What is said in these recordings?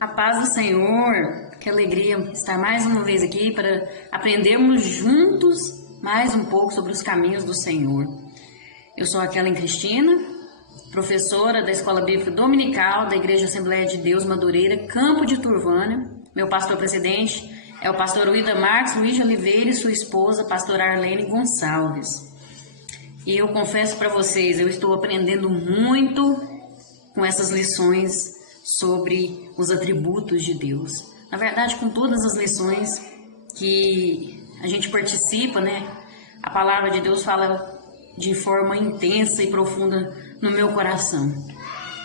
A paz do Senhor, que alegria estar mais uma vez aqui para aprendermos juntos mais um pouco sobre os caminhos do Senhor. Eu sou a Kellen Cristina, professora da Escola Bíblica Dominical da Igreja Assembleia de Deus Madureira, Campo de Turvânia. Meu pastor presidente é o pastor Uida Marques Luiz de Oliveira e sua esposa, pastora Arlene Gonçalves. E eu confesso para vocês, eu estou aprendendo muito com essas lições sobre os atributos de Deus. Na verdade, com todas as lições que a gente participa, né? A palavra de Deus fala de forma intensa e profunda no meu coração.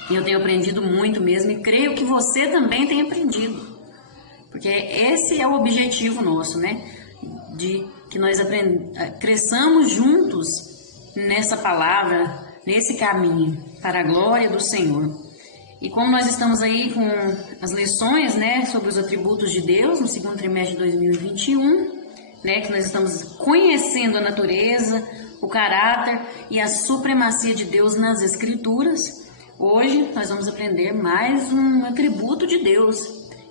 E eu tenho aprendido muito mesmo e creio que você também tem aprendido. Porque esse é o objetivo nosso, né? De que nós cresçamos juntos nessa palavra, nesse caminho, para a glória do Senhor. E como nós estamos aí com as lições, né, sobre os atributos de Deus, no segundo trimestre de 2021, né, que nós estamos conhecendo a natureza, o caráter e a supremacia de Deus nas Escrituras, hoje nós vamos aprender mais um atributo de Deus,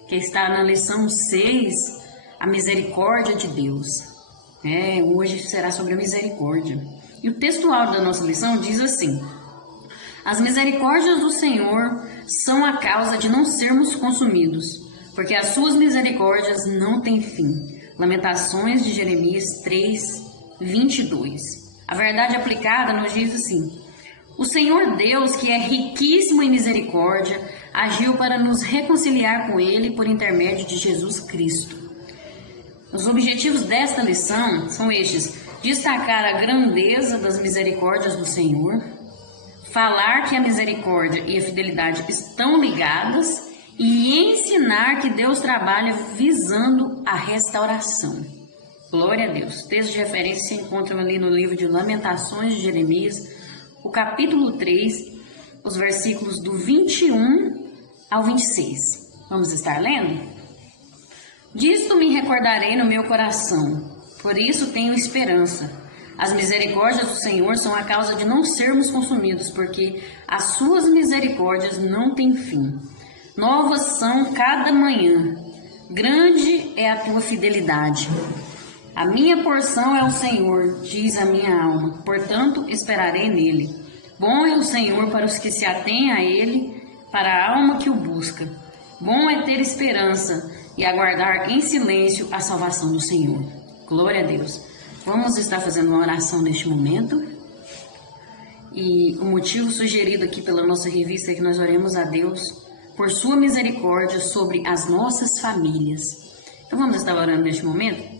que está na lição 6, a misericórdia de Deus. Hoje será sobre a misericórdia. E o textual da nossa lição diz assim: as misericórdias do Senhor são a causa de não sermos consumidos, porque as suas misericórdias não têm fim. Lamentações de Jeremias 3, 22. A verdade aplicada nos diz assim: o Senhor Deus, que é riquíssimo em misericórdia, agiu para nos reconciliar com Ele por intermédio de Jesus Cristo. Os objetivos desta lição são estes: destacar a grandeza das misericórdias do Senhor, falar que a misericórdia e a fidelidade estão ligadas e ensinar que Deus trabalha visando a restauração. Glória a Deus. O texto de referência se encontra ali no livro de Lamentações de Jeremias, o capítulo 3, os versículos do 21 ao 26. Vamos estar lendo? Disto me recordarei no meu coração, por isso tenho esperança. As misericórdias do Senhor são a causa de não sermos consumidos, porque as suas misericórdias não têm fim. Novas são cada manhã, grande é a tua fidelidade. A minha porção é o Senhor, diz a minha alma, portanto esperarei nele. Bom é o Senhor para os que se atêm a ele, para a alma que o busca. Bom é ter esperança e aguardar em silêncio a salvação do Senhor. Glória a Deus. Vamos estar fazendo uma oração neste momento. E o motivo sugerido aqui pela nossa revista é que nós oremos a Deus por sua misericórdia sobre as nossas famílias. Então vamos estar orando neste momento?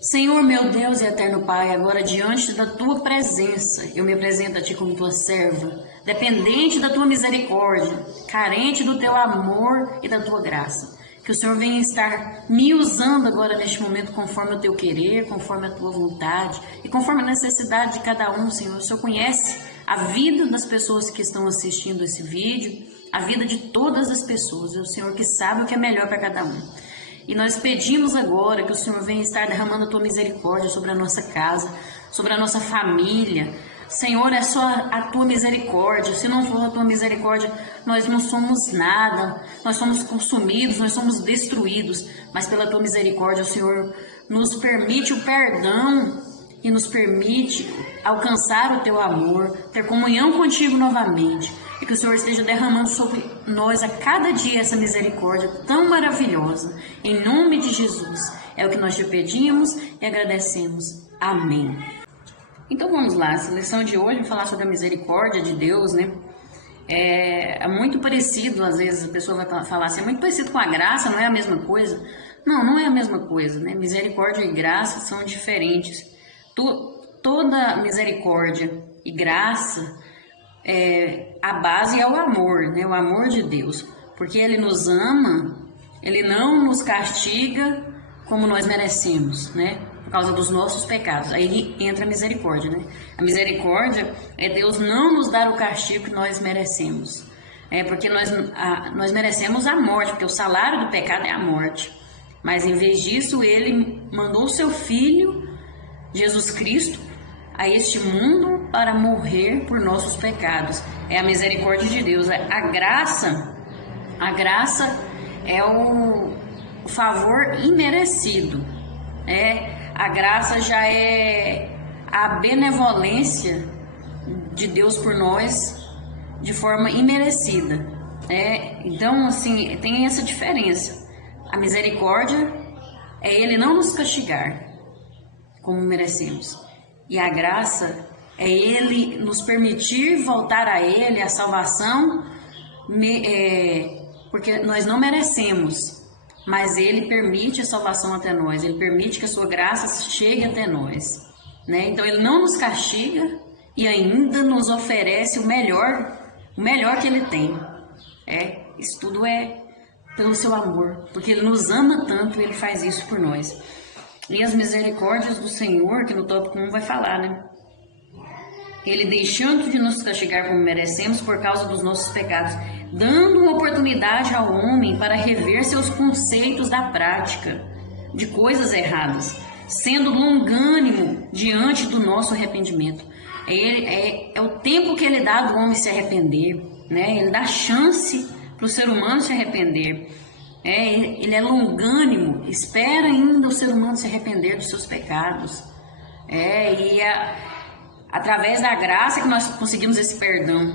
Senhor, meu Deus e eterno Pai, agora diante da tua presença, eu me apresento a ti como tua serva, dependente da tua misericórdia, carente do teu amor e da tua graça. Que o Senhor venha estar me usando agora neste momento conforme o teu querer, conforme a tua vontade e conforme a necessidade de cada um, Senhor. O Senhor conhece a vida das pessoas que estão assistindo esse vídeo, a vida de todas as pessoas. É o Senhor que sabe o que é melhor para cada um. E nós pedimos agora que o Senhor venha estar derramando a tua misericórdia sobre a nossa casa, sobre a nossa família. Senhor, é só a tua misericórdia. Se não for a tua misericórdia, nós não somos nada. Nós somos consumidos, nós somos destruídos. Mas pela tua misericórdia, o Senhor nos permite o perdão e nos permite alcançar o teu amor, ter comunhão contigo novamente. E que o Senhor esteja derramando sobre nós a cada dia essa misericórdia tão maravilhosa. Em nome de Jesus. É o que nós te pedimos e agradecemos. Amém. Então vamos lá, essa lição de hoje vai falar sobre a misericórdia de Deus, né? É muito parecido, às vezes a pessoa vai falar assim, é muito parecido com a graça, não é a mesma coisa? Não, não é a mesma coisa, né? Misericórdia e graça são diferentes. Toda misericórdia e graça, a base é o amor, né? O amor de Deus, porque Ele nos ama, Ele não nos castiga como nós merecemos, né? Por causa dos nossos pecados. Aí entra a misericórdia, né? A misericórdia é Deus não nos dar o castigo que nós merecemos. Porque nós merecemos a morte, porque o salário do pecado é a morte. Mas em vez disso, Ele mandou o seu Filho, Jesus Cristo, a este mundo para morrer por nossos pecados. É a misericórdia de Deus. A graça é o favor imerecido. A graça já é a benevolência de Deus por nós de forma imerecida. Então, assim, tem essa diferença. A misericórdia é Ele não nos castigar como merecemos. E a graça é Ele nos permitir voltar a Ele, a salvação, porque nós não merecemos, mas Ele permite a salvação até nós, Ele permite que a sua graça chegue até nós. Então Ele não nos castiga e ainda nos oferece o melhor que Ele tem. Isso tudo é pelo seu amor, porque Ele nos ama tanto e Ele faz isso por nós. E as misericórdias do Senhor, que no tópico 1 vai falar, Ele deixando de nos castigar como merecemos por causa dos nossos pecados, dando uma oportunidade ao homem para rever seus conceitos da prática de coisas erradas, sendo longânimo diante do nosso arrependimento. É o tempo que Ele dá do homem se arrepender, Ele dá chance para o ser humano se arrepender. Ele é longânimo, espera ainda o ser humano se arrepender dos seus pecados. Através da graça que nós conseguimos esse perdão.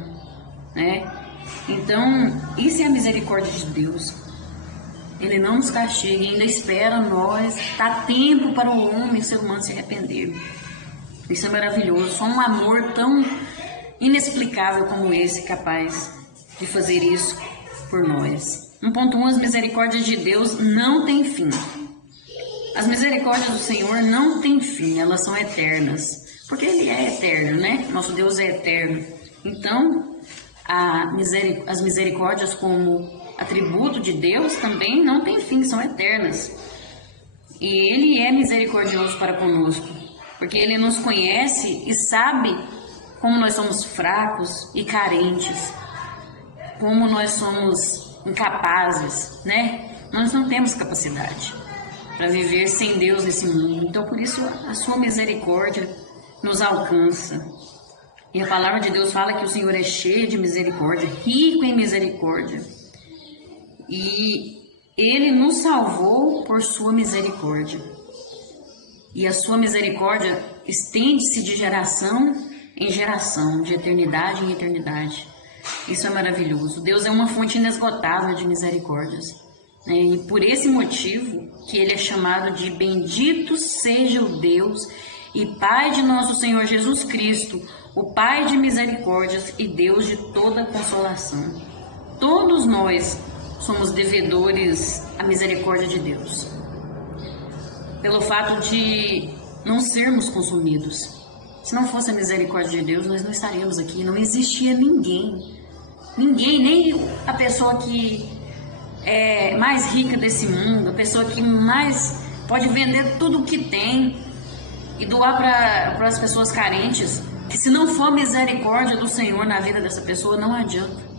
Então, isso é a misericórdia de Deus. Ele não nos castiga, ainda espera nós, dá tempo para o homem, o ser humano se arrepender. Isso é maravilhoso, só um amor tão inexplicável como esse capaz de fazer isso por nós. 1.1, as misericórdias de Deus não têm fim. As misericórdias do Senhor não têm fim, elas são eternas, porque Ele é eterno, Nosso Deus é eterno. Então, as misericórdias como atributo de Deus também não têm fim, são eternas. E Ele é misericordioso para conosco, porque Ele nos conhece e sabe como nós somos fracos e carentes, como nós somos incapazes, Nós não temos capacidade para viver sem Deus nesse mundo. Então, por isso, a sua misericórdia nos alcança. E a palavra de Deus fala que o Senhor é cheio de misericórdia, rico em misericórdia. E Ele nos salvou por sua misericórdia. E a sua misericórdia estende-se de geração em geração, de eternidade em eternidade. Isso é maravilhoso. Deus é uma fonte inesgotável de misericórdias. E por esse motivo que Ele é chamado de bendito seja o Deus e Pai de nosso Senhor Jesus Cristo, o Pai de misericórdias e Deus de toda consolação. Todos nós somos devedores à misericórdia de Deus, pelo fato de não sermos consumidos. Se não fosse a misericórdia de Deus, nós não estaríamos aqui, não existia ninguém, nem a pessoa que é mais rica desse mundo, a pessoa que mais pode vender tudo o que tem e doar para as pessoas carentes, que se não for a misericórdia do Senhor na vida dessa pessoa, não adianta.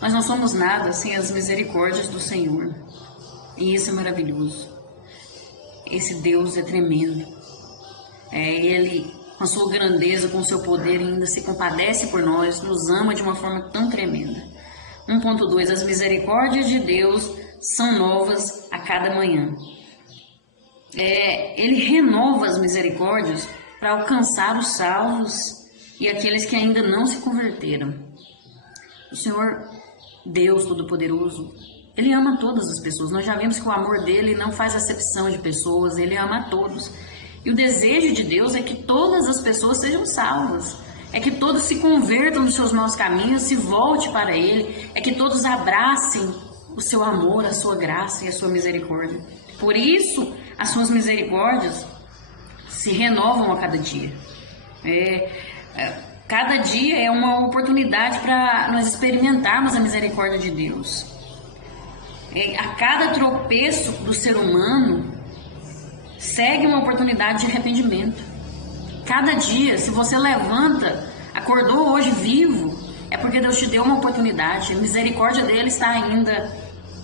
Nós não somos nada sem as misericórdias do Senhor. E isso é maravilhoso. Esse Deus é tremendo. Ele, com a sua grandeza, com o seu poder, ainda se compadece por nós, nos ama de uma forma tão tremenda. 1.2, as misericórdias de Deus são novas a cada manhã. Ele renova as misericórdias para alcançar os salvos e aqueles que ainda não se converteram. O Senhor, Deus Todo-Poderoso, Ele ama todas as pessoas. Nós já vimos que o amor dele não faz acepção de pessoas, Ele ama a todos. E o desejo de Deus é que todas as pessoas sejam salvas, é que todos se convertam dos seus maus caminhos, se volte para Ele, é que todos abracem o seu amor, a sua graça e a sua misericórdia. Por isso, as suas misericórdias se renovam a cada dia. Cada dia é uma oportunidade para nós experimentarmos a misericórdia de Deus. A cada tropeço do ser humano segue uma oportunidade de arrependimento. Cada dia, se você levanta, acordou hoje vivo, é porque Deus te deu uma oportunidade. A misericórdia dele está ainda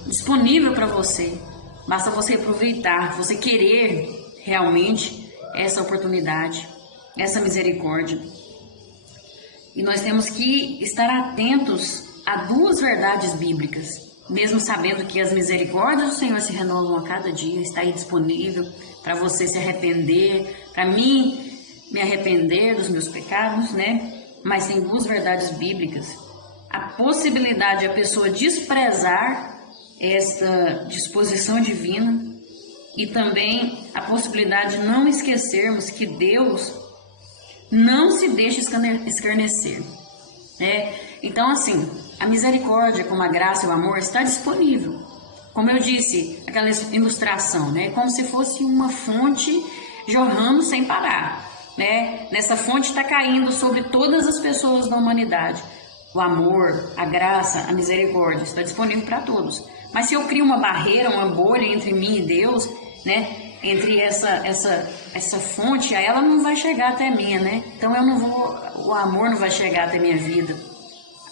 disponível para você. Basta você aproveitar, você querer realmente essa oportunidade, essa misericórdia. E nós temos que estar atentos a duas verdades bíblicas. mesmo sabendo que as misericórdias do Senhor se renovam a cada dia, está aí disponível para você se arrepender, para mim me arrepender dos meus pecados, né? Mas tem duas verdades bíblicas. A possibilidade de a pessoa desprezar esta disposição divina e também a possibilidade de não esquecermos que Deus não se deixa escarnecer, né? Então, assim, a misericórdia, como a graça e o amor, está disponível. Como eu disse, aquela ilustração, né? Como se fosse uma fonte jorrando sem parar, né? Nessa fonte está caindo sobre todas as pessoas da humanidade. O amor, a graça, a misericórdia está disponível para todos. Mas se eu crio uma barreira, uma bolha entre mim e Deus, né? Entre essa fonte, ela não vai chegar até mim, né? Então eu não vou, o amor não vai chegar até minha vida,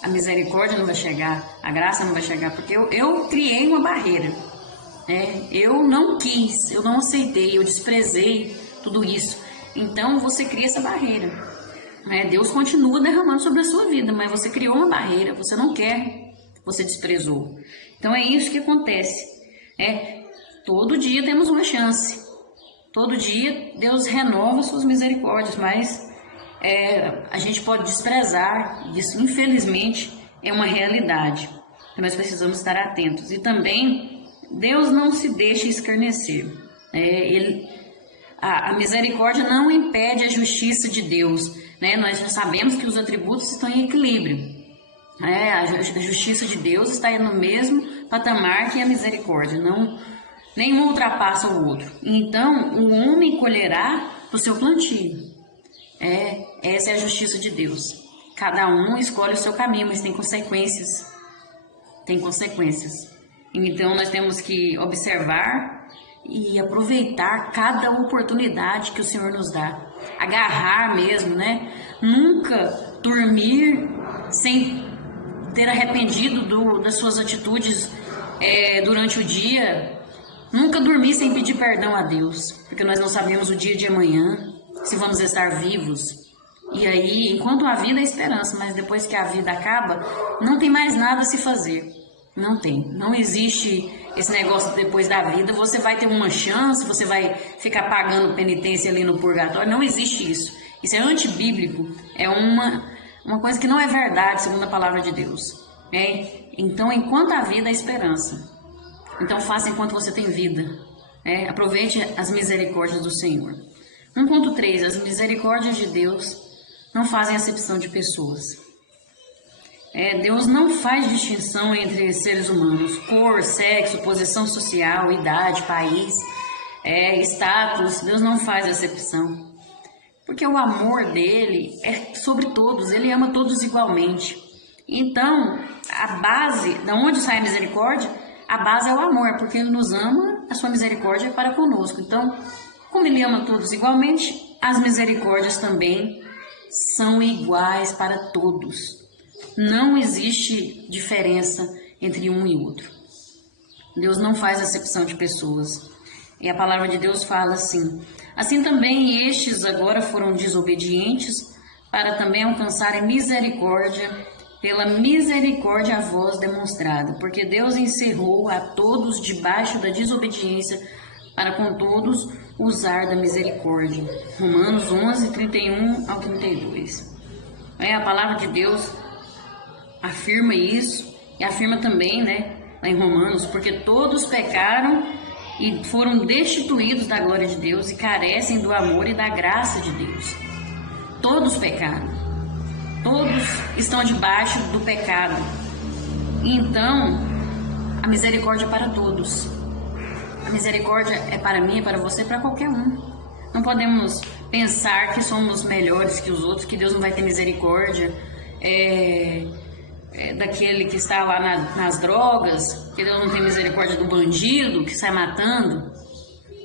a misericórdia não vai chegar, a graça não vai chegar, porque eu criei uma barreira, né? Eu não quis, eu não aceitei, eu desprezei tudo isso. Então você cria essa barreira, né? Deus continua derramando sobre a sua vida, mas você criou uma barreira, você não quer, você desprezou. Então é isso que acontece, né? Todo dia temos uma chance, todo dia Deus renova suas misericórdias, mas a gente pode desprezar, isso infelizmente é uma realidade, que nós precisamos estar atentos. E também, Deus não se deixa escarnecer, a misericórdia não impede a justiça de Deus, né? Nós já sabemos que os atributos estão em equilíbrio, né? A justiça de Deus está no mesmo patamar que a misericórdia, nenhum ultrapassa o outro. Então, o homem colherá do seu plantio. Essa é a justiça de Deus. Cada um escolhe o seu caminho, mas tem consequências. Tem consequências. Então, nós temos que observar e aproveitar cada oportunidade que o Senhor nos dá. Agarrar mesmo, né? Nunca dormir sem ter arrependido das suas atitudes durante o dia. Nunca dormir sem pedir perdão a Deus, porque nós não sabemos o dia de amanhã, se vamos estar vivos. E aí, enquanto a vida é esperança, mas depois que a vida acaba, não tem mais nada a se fazer. Não tem. Não existe esse negócio depois da vida, você vai ter uma chance, você vai ficar pagando penitência ali no purgatório. Não existe isso. Isso é antibíblico. É uma coisa que não é verdade, segundo a palavra de Deus. Então, enquanto a vida é esperança. Então faça enquanto você tem vida. Aproveite as misericórdias do Senhor. 1.3. As misericórdias de Deus não fazem acepção de pessoas. Deus não faz distinção entre seres humanos, cor, sexo, posição social, idade, país, status. Deus não faz acepção. Porque o amor dele é sobre todos, ele ama todos igualmente. Então, a base, da onde sai a misericórdia? A base é o amor, porque ele nos ama, a sua misericórdia é para conosco. Então, como ele ama todos igualmente, as misericórdias também são iguais para todos. Não existe diferença entre um e outro. Deus não faz acepção de pessoas. E a palavra de Deus fala assim: assim também estes agora foram desobedientes, para também alcançarem misericórdia, pela misericórdia a vós demonstrada, porque Deus encerrou a todos debaixo da desobediência, para com todos usar da misericórdia. Romanos 11, 31 ao 32. A palavra de Deus afirma isso, e afirma também, lá em Romanos, porque todos pecaram e foram destituídos da glória de Deus e carecem do amor e da graça de Deus. Todos pecaram. Todos estão debaixo do pecado. Então, a misericórdia é para todos. A misericórdia é para mim, é para você, para qualquer um. Não podemos pensar que somos melhores que os outros, que Deus não vai ter misericórdia daquele que está lá nas drogas, que Deus não tem misericórdia do bandido que sai matando.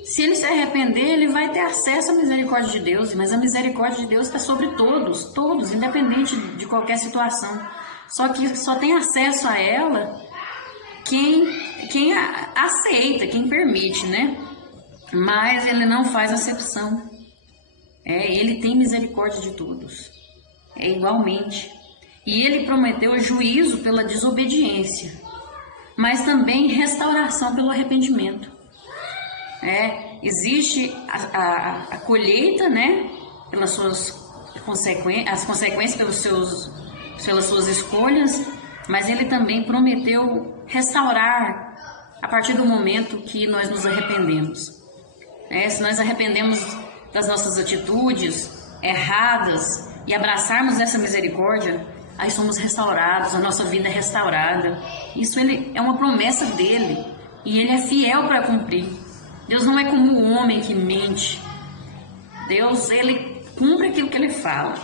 Se ele se arrepender, ele vai ter acesso à misericórdia de Deus, mas a misericórdia de Deus está sobre todos, todos, independente de qualquer situação. Só que só tem acesso a ela quem aceita, quem permite, né? Mas ele não faz acepção. Ele tem misericórdia de todos, igualmente. E ele prometeu juízo pela desobediência. mas também restauração pelo arrependimento. Existe a colheita, né, pelas suas as consequências pelas suas escolhas, mas ele também prometeu restaurar a partir do momento que nós nos arrependemos. Se nós arrependemos das nossas atitudes erradas e abraçarmos essa misericórdia, aí somos restaurados, a nossa vida é restaurada. Isso é uma promessa dele e ele é fiel para cumprir. Deus não é como o homem que mente. Deus, ele cumpre aquilo que ele fala.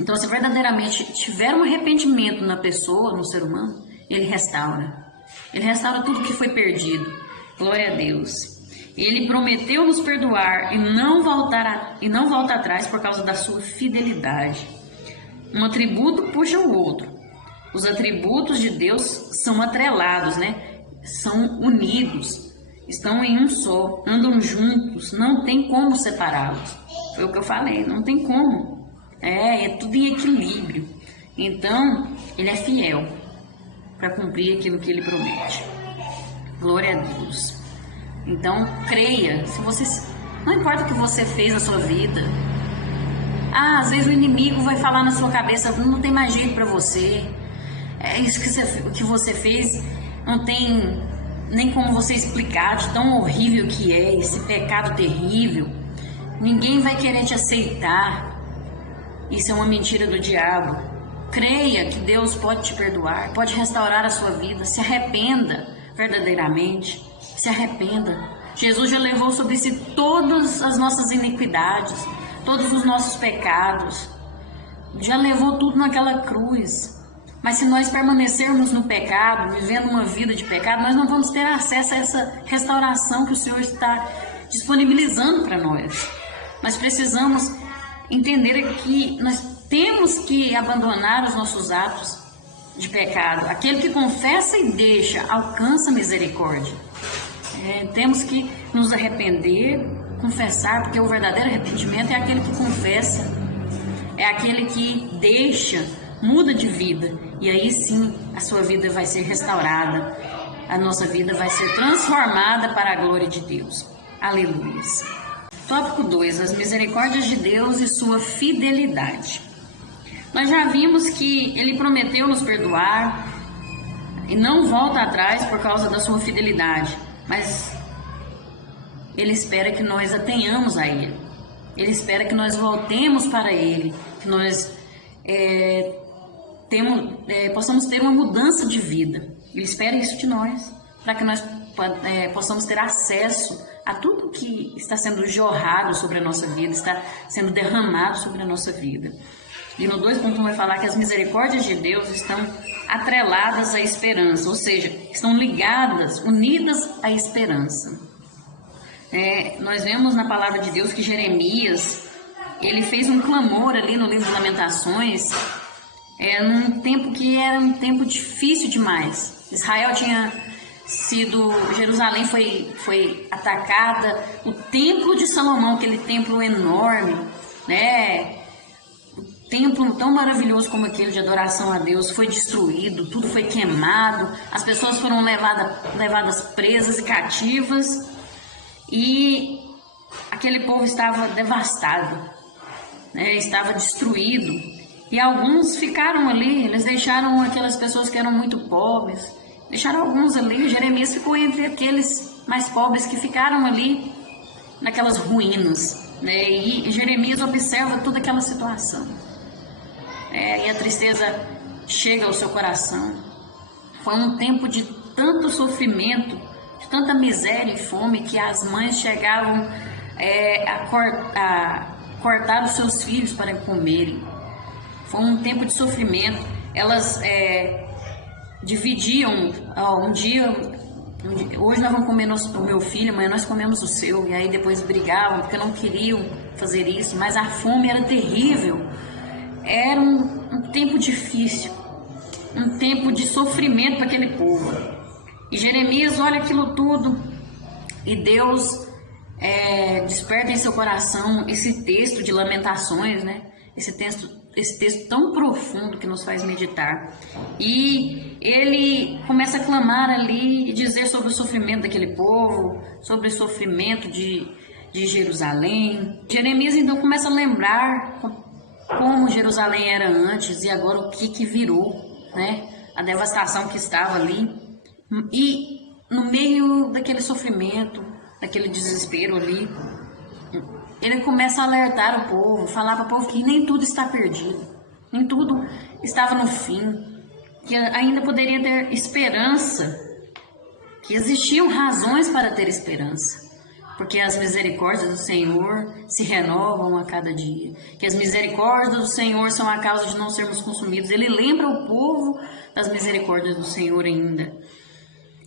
Então, se verdadeiramente tiver um arrependimento na pessoa, no ser humano, ele restaura. Ele restaura tudo que foi perdido. Glória a Deus. Ele prometeu nos perdoar e não volta atrás por causa da sua fidelidade. Um atributo puxa o outro. Os atributos de Deus são atrelados, né? São unidos, estão em um só, andam juntos, não tem como separá-los. Foi o que eu falei, não tem como. É tudo em equilíbrio. Então, ele é fiel para cumprir aquilo que ele promete. Glória a Deus. Então, creia. Não importa o que você fez na sua vida. Às vezes o inimigo vai falar na sua cabeça, não tem mais jeito para você. Isso que você fez, não tem nem como você explicar de tão horrível que é, esse pecado terrível. Ninguém vai querer te aceitar. Isso é uma mentira do diabo. Creia que Deus pode te perdoar, pode restaurar a sua vida. Se arrependa verdadeiramente. Se arrependa. Jesus já levou sobre si todas as nossas iniquidades, todos os nossos pecados. Já levou tudo naquela cruz. Mas se nós permanecermos no pecado, vivendo uma vida de pecado, nós não vamos ter acesso a essa restauração que o Senhor está disponibilizando para nós. Nós precisamos entender que nós temos que abandonar os nossos atos de pecado. Aquele que confessa e deixa alcança misericórdia. Temos que nos arrepender, confessar, porque o verdadeiro arrependimento é aquele que confessa, é aquele que deixa, muda de vida, e aí sim a sua vida vai ser restaurada, a nossa vida vai ser transformada para a glória de Deus. Aleluia. Tópico 2, as misericórdias de Deus e sua fidelidade. Nós já vimos que ele prometeu nos perdoar e não volta atrás por causa da sua fidelidade, mas ele espera que nós atenhamos a ele. Ele espera que nós voltemos para ele, que nós possamos ter uma mudança de vida. Ele espera isso de nós, para que nós possamos ter acesso a tudo que está sendo jorrado sobre a nossa vida, está sendo derramado sobre a nossa vida. E no 2.1 vai falar que as misericórdias de Deus estão atreladas à esperança, ou seja, estão ligadas, unidas à esperança. Nós vemos na palavra de Deus que Jeremias, ele fez um clamor ali no livro de Lamentações, num tempo que era um tempo difícil demais. Jerusalém foi atacada, o templo de Salomão, aquele templo enorme, né? O templo tão maravilhoso como aquele de adoração a Deus foi destruído, tudo foi queimado, as pessoas foram levadas presas e cativas, e aquele povo estava devastado, né? Estava destruído, e alguns ficaram ali, eles deixaram aquelas pessoas que eram muito pobres, deixaram alguns ali. Jeremias ficou entre aqueles mais pobres que ficaram ali naquelas ruínas, né? E Jeremias observa toda aquela situação, e a tristeza chega ao seu coração. Foi um tempo de tanto sofrimento, de tanta miséria e fome, que as mães chegavam a cortar os seus filhos para comerem. Foi um tempo de sofrimento. Elas dividiam, um dia, hoje nós vamos comer o meu filho, amanhã nós comemos o seu, e aí depois brigavam porque não queriam fazer isso, mas a fome era terrível. Era um tempo difícil, um tempo de sofrimento para aquele povo. E Jeremias olha aquilo tudo, e Deus desperta em seu coração esse texto de Lamentações, né? Esse texto esse texto tão profundo que nos faz meditar. E ele começa a clamar ali e dizer sobre o sofrimento daquele povo, sobre o sofrimento de Jerusalém. Jeremias então começa a lembrar como Jerusalém era antes e agora o que virou, né? A devastação que estava ali. E no meio daquele sofrimento, daquele desespero ali, ele começa a alertar o povo, falar para o povo que nem tudo está perdido, nem tudo estava no fim, que ainda poderia ter esperança, que existiam razões para ter esperança, porque as misericórdias do Senhor se renovam a cada dia, que as misericórdias do Senhor são a causa de não sermos consumidos. Ele lembra o povo das misericórdias do Senhor ainda.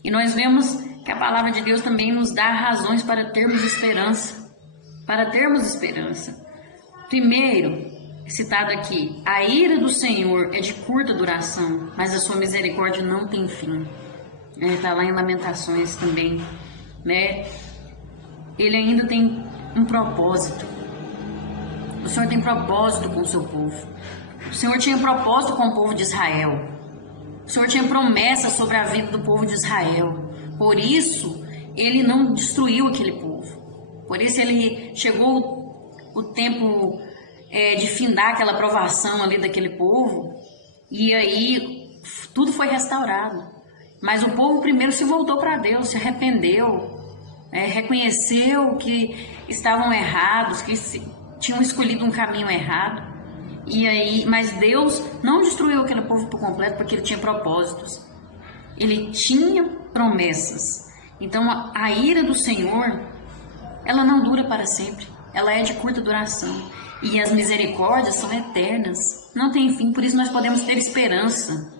E nós vemos que a palavra de Deus também nos dá razões para termos esperança. Para termos esperança. Primeiro, citado aqui, a ira do Senhor é de curta duração, mas a sua misericórdia não tem fim. Está lá em Lamentações também, né? Ele ainda tem um propósito. O Senhor tem propósito com o seu povo. O Senhor tinha propósito com o povo de Israel. O Senhor tinha promessa sobre a vida do povo de Israel. Por isso, ele não destruiu aquele povo. Por isso ele chegou o tempo de findar aquela provação ali daquele povo, e aí tudo foi restaurado. Mas o povo primeiro se voltou para Deus, se arrependeu, reconheceu que estavam errados, que tinham escolhido um caminho errado. E aí, mas Deus não destruiu aquele povo por completo, porque ele tinha propósitos. Ele tinha promessas. Então a ira do Senhor, ela não dura para sempre, ela é de curta duração. E as misericórdias são eternas, não tem fim. Por isso nós podemos ter esperança.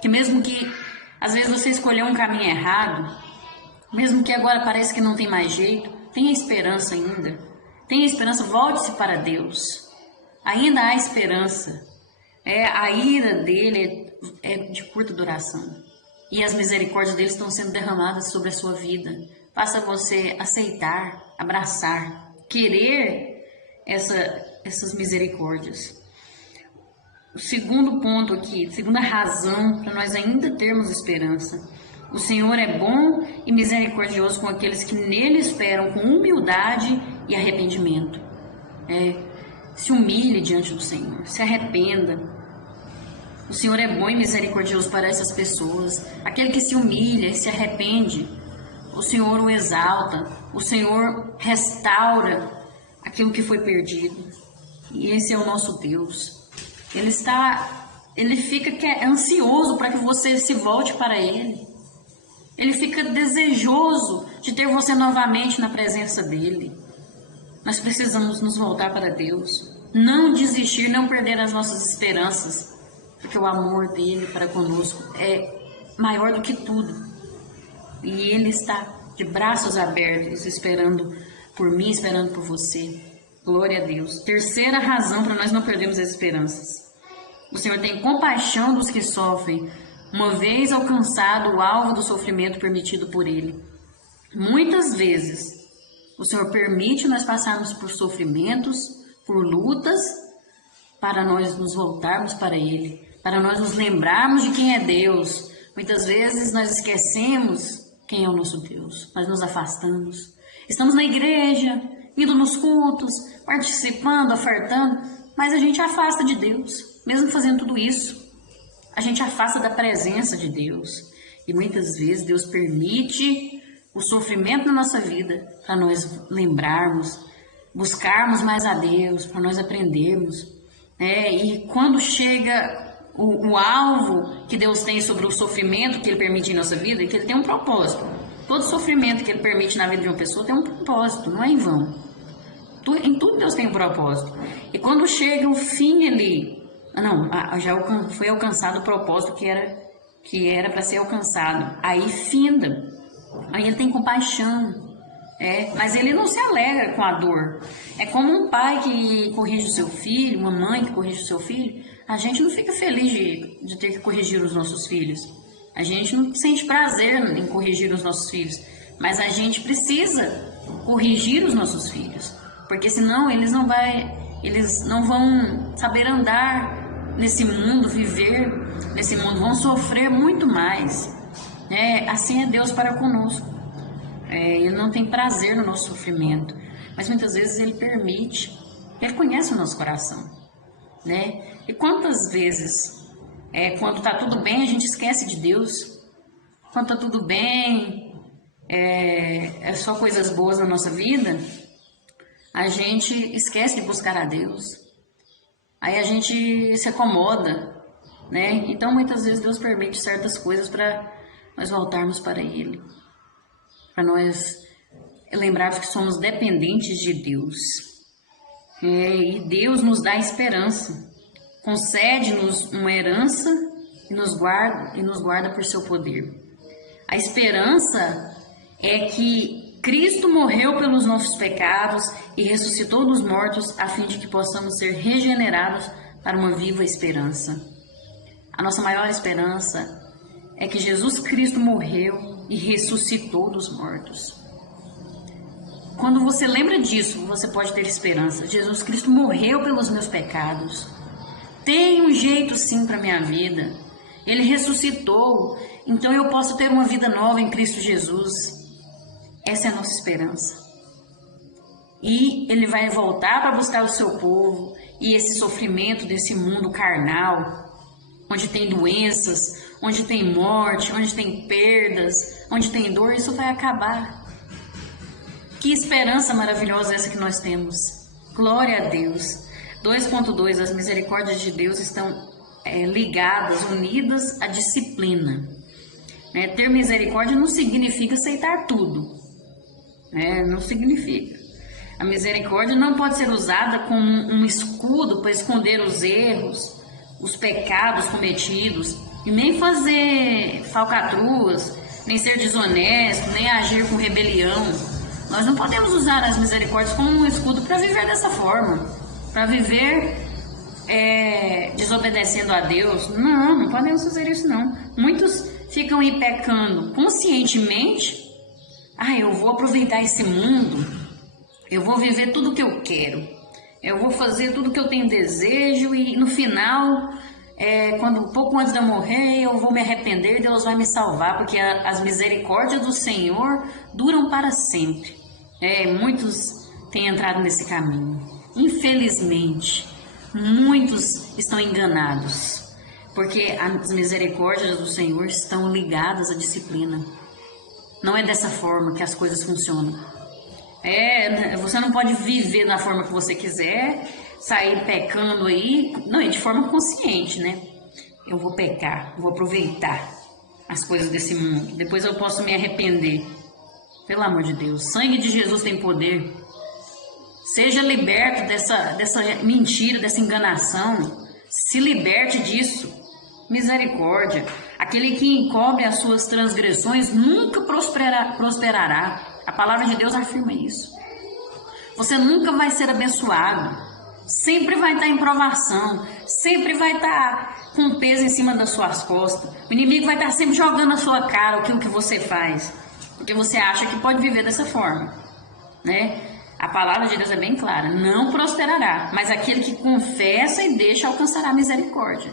Que mesmo que às vezes você escolheu um caminho errado, mesmo que agora pareça que não tem mais jeito, tenha esperança ainda. Tenha esperança, volte-se para Deus. Ainda há esperança. A ira dele é de curta duração. E as misericórdias dele estão sendo derramadas sobre a sua vida. Basta você aceitar, abraçar, querer essas misericórdias. O segundo ponto aqui, segunda razão para nós ainda termos esperança. O Senhor é bom e misericordioso com aqueles que nele esperam com humildade e arrependimento. Se humilhe diante do Senhor, se arrependa. O Senhor é bom e misericordioso para essas pessoas. Aquele que se humilha e se arrepende, o Senhor o exalta, o Senhor restaura aquilo que foi perdido. E esse é o nosso Deus. Ele fica ansioso para que você se volte para Ele. Ele fica desejoso de ter você novamente na presença dEle. Nós precisamos nos voltar para Deus. Não desistir, não perder as nossas esperanças, porque o amor dEle para conosco é maior do que tudo. E Ele está de braços abertos, esperando por mim, esperando por você. Glória a Deus. Terceira razão para nós não perdermos as esperanças. O Senhor tem compaixão dos que sofrem, uma vez alcançado o alvo do sofrimento permitido por Ele. Muitas vezes, o Senhor permite nós passarmos por sofrimentos, por lutas, para nós nos voltarmos para Ele, para nós nos lembrarmos de quem é Deus. Muitas vezes nós esquecemos quem é o nosso Deus, nós nos afastamos. Estamos na igreja, indo nos cultos, participando, ofertando, mas a gente afasta de Deus. Mesmo fazendo tudo isso, a gente afasta da presença de Deus. E muitas vezes Deus permite o sofrimento na nossa vida para nós lembrarmos, buscarmos mais a Deus, para nós aprendermos. E quando chega o alvo que Deus tem sobre o sofrimento que Ele permite em nossa vida, que Ele tem um propósito. Todo sofrimento que Ele permite na vida de uma pessoa tem um propósito, não é em vão. Em tudo Deus tem um propósito. E quando chega o fim ali, já foi alcançado o propósito que era para ser alcançado. Aí finda. Aí Ele tem compaixão. Mas Ele não se alegra com a dor. É como um pai que corrige o seu filho, uma mãe que corrige o seu filho. A gente não fica feliz de ter que corrigir os nossos filhos. A gente não sente prazer em corrigir os nossos filhos. Mas a gente precisa corrigir os nossos filhos. Porque senão eles não eles não vão saber andar nesse mundo, viver nesse mundo, vão sofrer muito mais. Assim é Deus para conosco. Ele não tem prazer no nosso sofrimento, mas muitas vezes Ele permite. Ele conhece o nosso coração, né? E quantas vezes, quando está tudo bem, a gente esquece de Deus. Quando está tudo bem, é só coisas boas na nossa vida, a gente esquece de buscar a Deus. Aí a gente se acomoda, né? Então muitas vezes Deus permite certas coisas para nós voltarmos para Ele, para nós lembrarmos que somos dependentes de Deus. E Deus nos dá esperança, concede-nos uma herança e nos guarda por seu poder. A esperança é que Cristo morreu pelos nossos pecados e ressuscitou dos mortos a fim de que possamos ser regenerados para uma viva esperança. A nossa maior esperança é que Jesus Cristo morreu e ressuscitou dos mortos. Quando você lembra disso, você pode ter esperança. Jesus Cristo morreu pelos meus pecados. Tem um jeito sim para a minha vida. Ele ressuscitou, então eu posso ter uma vida nova em Cristo Jesus. Essa é a nossa esperança. E Ele vai voltar para buscar o seu povo, e esse sofrimento desse mundo carnal, onde tem doenças, onde tem morte, onde tem perdas, onde tem dor, isso vai acabar. Que esperança maravilhosa essa que nós temos. Glória a Deus. 2.2, as misericórdias de Deus estão ligadas, unidas à disciplina. Ter misericórdia não significa aceitar tudo. Não significa. A misericórdia não pode ser usada como um escudo para esconder os erros, os pecados cometidos, e nem fazer falcatruas, nem ser desonesto, nem agir com rebelião. Nós não podemos usar as misericórdias como um escudo para viver dessa forma, para viver desobedecendo a Deus. Não podemos fazer isso não. Muitos ficam aí pecando conscientemente. Eu vou aproveitar esse mundo, eu vou viver tudo o que eu quero, eu vou fazer tudo o que eu tenho desejo e no final, quando pouco antes de eu morrer, eu vou me arrepender, Deus vai me salvar, porque as misericórdias do Senhor duram para sempre. Muitos têm entrado nesse caminho. Infelizmente, muitos estão enganados, porque as misericórdias do Senhor estão ligadas à disciplina. Não é dessa forma que as coisas funcionam. Você não pode viver da forma que você quiser, sair pecando aí, não, de forma consciente, né? Eu vou pecar, vou aproveitar as coisas desse mundo, depois eu posso me arrepender. Pelo amor de Deus, o sangue de Jesus tem poder. Seja liberto dessa mentira, dessa enganação. Se liberte disso. Misericórdia. Aquele que encobre as suas transgressões nunca prosperará. A palavra de Deus afirma isso. Você nunca vai ser abençoado. Sempre vai estar em provação. Sempre vai estar com peso em cima das suas costas. O inimigo vai estar sempre jogando na sua cara aquilo que você faz, porque você acha que pode viver dessa forma, né? A palavra de Deus é bem clara: não prosperará, mas aquele que confessa e deixa alcançará misericórdia.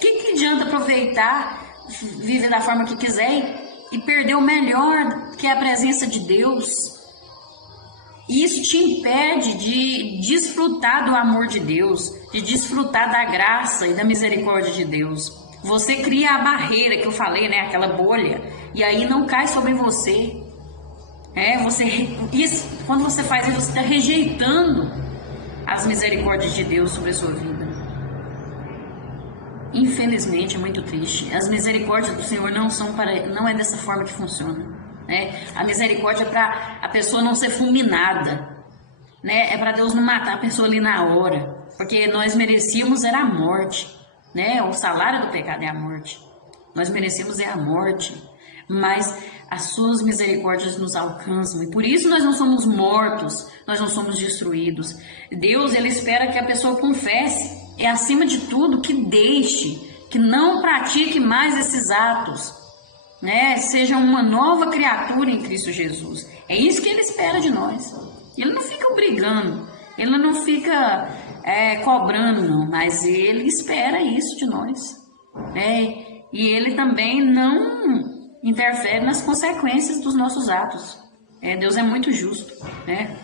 Que adianta aproveitar, viver da forma que quiser e perder o melhor, que é a presença de Deus? Isso te impede de desfrutar do amor de Deus, de desfrutar da graça e da misericórdia de Deus. Você cria a barreira que eu falei, né? Aquela bolha, e aí não cai sobre você. Quando você faz isso, você está rejeitando as misericórdias de Deus sobre a sua vida. Infelizmente, é muito triste. As misericórdias do Senhor não é dessa forma que funciona. A misericórdia é para a pessoa não ser fulminada, é para Deus não matar a pessoa ali na hora, porque nós merecíamos era a morte, o salário do pecado é a morte. Nós merecemos a morte, mas as suas misericórdias nos alcançam, e por isso nós não somos mortos, nós não somos destruídos. Deus, Ele espera que a pessoa confesse, acima de tudo, que deixe, que não pratique mais esses atos, seja uma nova criatura em Cristo Jesus. É isso que Ele espera de nós. Ele não fica obrigando, Ele não fica cobrando, não, mas ele espera isso de nós. E ele também não interfere nas consequências dos nossos atos. Deus é muito justo, né?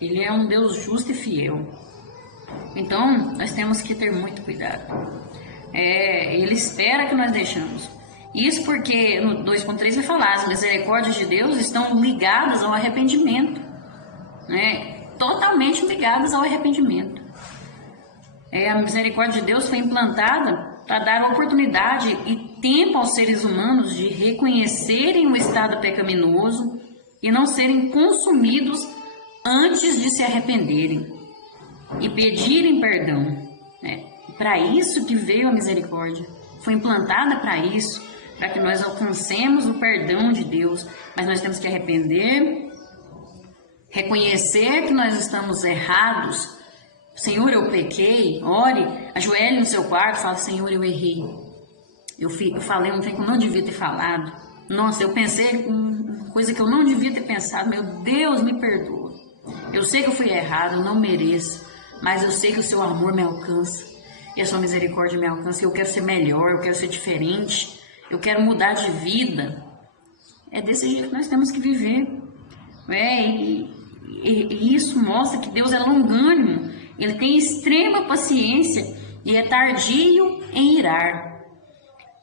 Ele é um Deus justo e fiel. Então, nós temos que ter muito cuidado. Ele espera que nós deixamos. Isso porque no 2.3 vai falar, as misericórdias de Deus estão ligadas ao arrependimento, né? Totalmente ligadas ao arrependimento. A misericórdia de Deus foi implantada para dar oportunidade e tempo aos seres humanos de reconhecerem o estado pecaminoso e não serem consumidos antes de se arrependerem e pedirem perdão. Para isso que veio a misericórdia, foi implantada para isso, para que nós alcancemos o perdão de Deus, mas nós temos que arrepender, reconhecer que nós estamos errados. Senhor, eu pequei. Ore, ajoelhe no seu quarto, fala: Senhor, eu errei. Eu falei um trem que eu não devia ter falado. Nossa, eu pensei uma coisa que eu não devia ter pensado. Meu Deus, me perdoa. Eu sei que eu fui errado, eu não mereço, mas eu sei que o seu amor me alcança e a sua misericórdia me alcança. Eu quero ser melhor, eu quero ser diferente, eu quero mudar de vida. É desse jeito que nós temos que viver. E isso mostra que Deus é longânimo. Ele tem extrema paciência e é tardio em irar.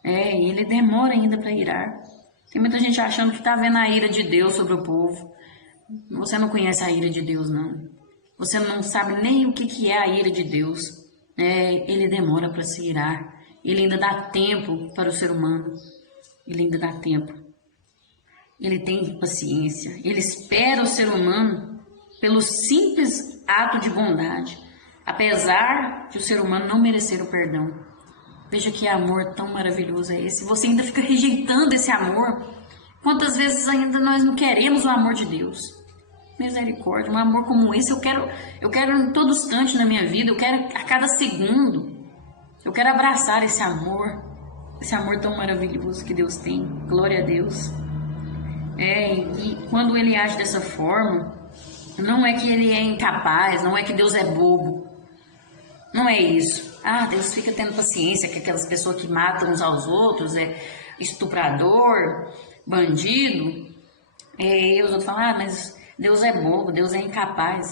Ele demora ainda para irar. Tem muita gente achando que está vendo a ira de Deus sobre o povo. Você não conhece a ira de Deus, não. Você não sabe nem o que é a ira de Deus. Ele demora para se irar. Ele ainda dá tempo para o ser humano. Ele ainda dá tempo. Ele tem paciência. Ele espera o ser humano pelo simples ato de bondade, apesar de o ser humano não merecer o perdão. Veja que amor tão maravilhoso é esse. Você ainda fica rejeitando esse amor. Quantas vezes ainda nós não queremos o amor de Deus? Misericórdia, um amor como esse eu quero em todo instante na minha vida, eu quero a cada segundo. Eu quero abraçar esse amor tão maravilhoso que Deus tem. Glória a Deus. E quando ele age dessa forma, não é que ele é incapaz, não é que Deus é bobo. Não é isso. Deus fica tendo paciência com aquelas pessoas que matam uns aos outros, estuprador, bandido. E os outros falam: mas Deus é bobo, Deus é incapaz.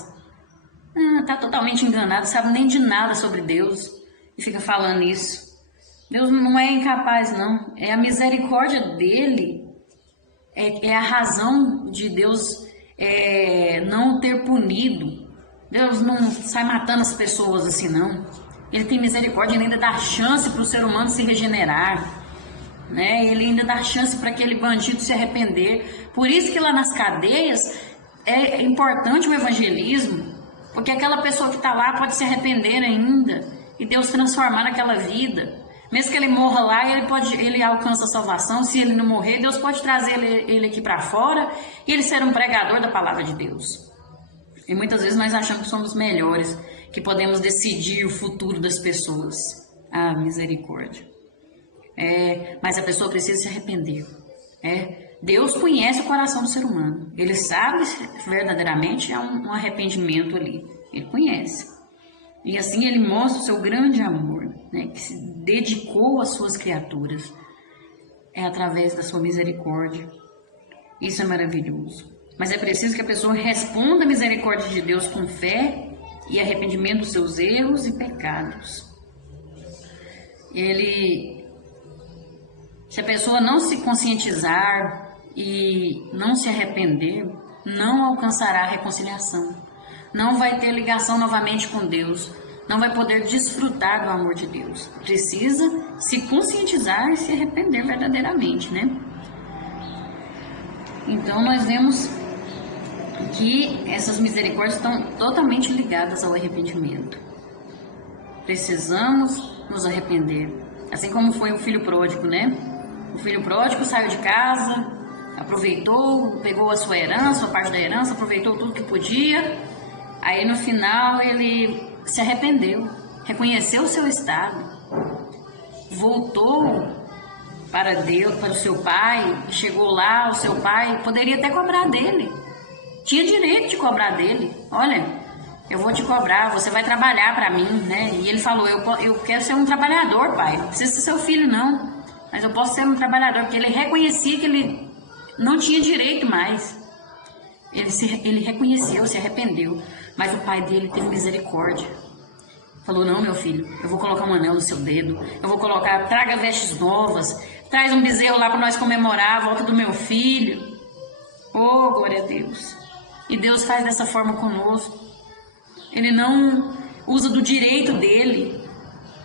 Está totalmente enganado, sabe nem de nada sobre Deus e fica falando isso. Deus não é incapaz, não. É a misericórdia dele, é a razão de Deus não ter punido. Deus não sai matando as pessoas assim, não. Ele tem misericórdia, ele ainda dá chance para o ser humano se regenerar, né? Ele ainda dá chance para aquele bandido se arrepender. Por isso que lá nas cadeias é importante o evangelismo, porque aquela pessoa que está lá pode se arrepender ainda e Deus transformar naquela vida. Mesmo que ele morra lá, ele alcança a salvação. Se ele não morrer, Deus pode trazer ele aqui para fora e ele ser um pregador da palavra de Deus. E muitas vezes nós achamos que somos melhores, que podemos decidir o futuro das pessoas. Misericórdia. Mas a pessoa precisa se arrepender. Deus conhece o coração do ser humano. Ele sabe se verdadeiramente há um arrependimento ali. Ele conhece. E assim ele mostra o seu grande amor, né, que se dedicou às suas criaturas. Através da sua misericórdia. Isso é maravilhoso. Mas é preciso que a pessoa responda à misericórdia de Deus com fé e arrependimento dos seus erros e pecados. Se a pessoa não se conscientizar e não se arrepender, não alcançará a reconciliação. Não vai ter ligação novamente com Deus. Não vai poder desfrutar do amor de Deus. Precisa se conscientizar e se arrepender verdadeiramente, né? Então nós vemos que essas misericórdias estão totalmente ligadas ao arrependimento. Precisamos nos arrepender. Assim como foi o filho pródigo, né? O filho pródigo saiu de casa, aproveitou, pegou a sua herança, a parte da herança, aproveitou tudo que podia. Aí no final ele se arrependeu, reconheceu o seu estado, voltou para Deus, para o seu pai, chegou lá, o seu pai poderia até cobrar dele, tinha direito de cobrar dele. Olha, eu vou te cobrar, você vai trabalhar para mim, né? E ele falou, eu quero ser um trabalhador, pai, não precisa ser seu filho não, mas eu posso ser um trabalhador, porque ele reconhecia que ele não tinha direito mais. Ele reconheceu, se arrependeu, mas o pai dele teve misericórdia. Falou, não, meu filho, eu vou colocar um anel no seu dedo, eu vou colocar, traga vestes novas, traz um bezerro lá para nós comemorar a volta do meu filho. Oh, glória a Deus. E Deus faz dessa forma conosco. Ele não usa do direito dele.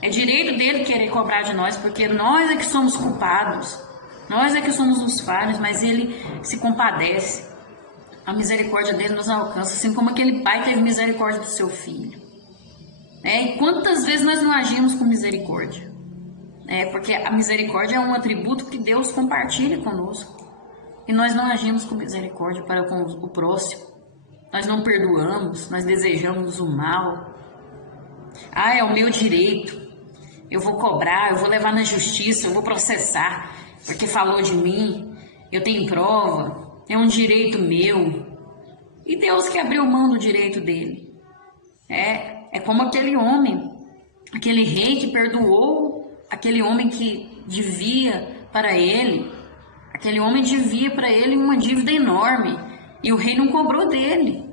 É direito dele querer cobrar de nós, porque nós é que somos culpados. Nós é que somos os falhos, mas ele se compadece. A misericórdia dele nos alcança, assim como aquele pai teve misericórdia do seu filho. E quantas vezes nós não agimos com misericórdia? Porque a misericórdia é um atributo que Deus compartilha conosco. E nós não agimos com misericórdia para com o próximo. Nós não perdoamos, nós desejamos o mal. Ah, é o meu direito. Eu vou cobrar, eu vou levar na justiça, eu vou processar, porque falou de mim, eu tenho prova, é um direito meu. E Deus que abriu mão do direito dele. É como aquele homem, aquele rei que perdoou aquele homem que devia para ele. Aquele homem devia para ele uma dívida enorme. E o rei não cobrou dele.